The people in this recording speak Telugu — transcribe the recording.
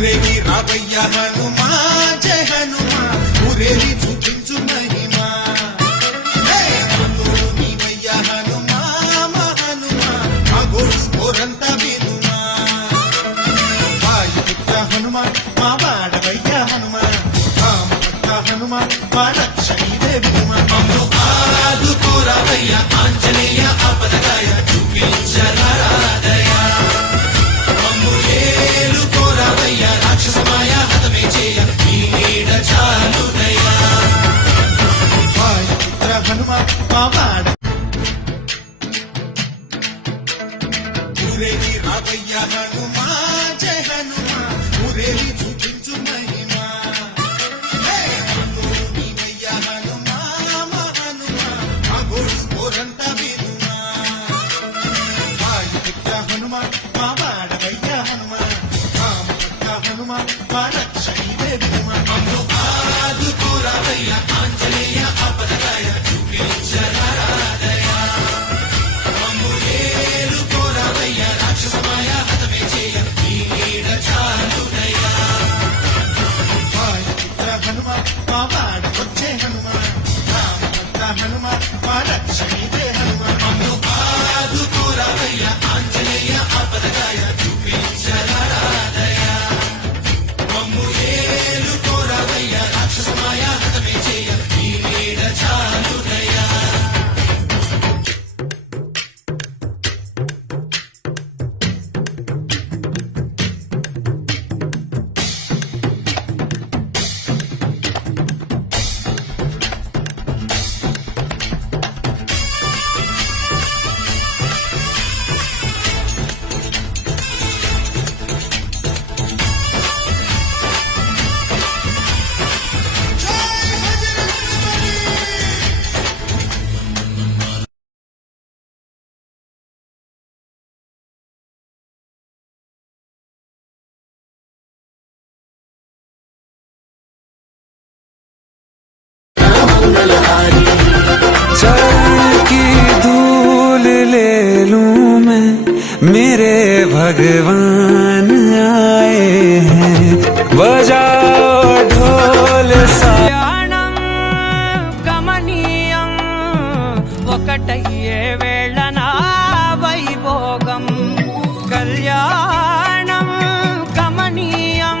ఊరేగి రావయ్య హనుమా జయ హనుమా. ఊరేగి చూపి ఉరేరి రామయ్య హనుమా జయ హనుమా. ఉరేరి मेरे भगवान आए हैं। बजाओ ढोल सायाणम कमनीयम ఒకటయ్యే వేళనా వైభోగం కళ్యాణం కమనీయం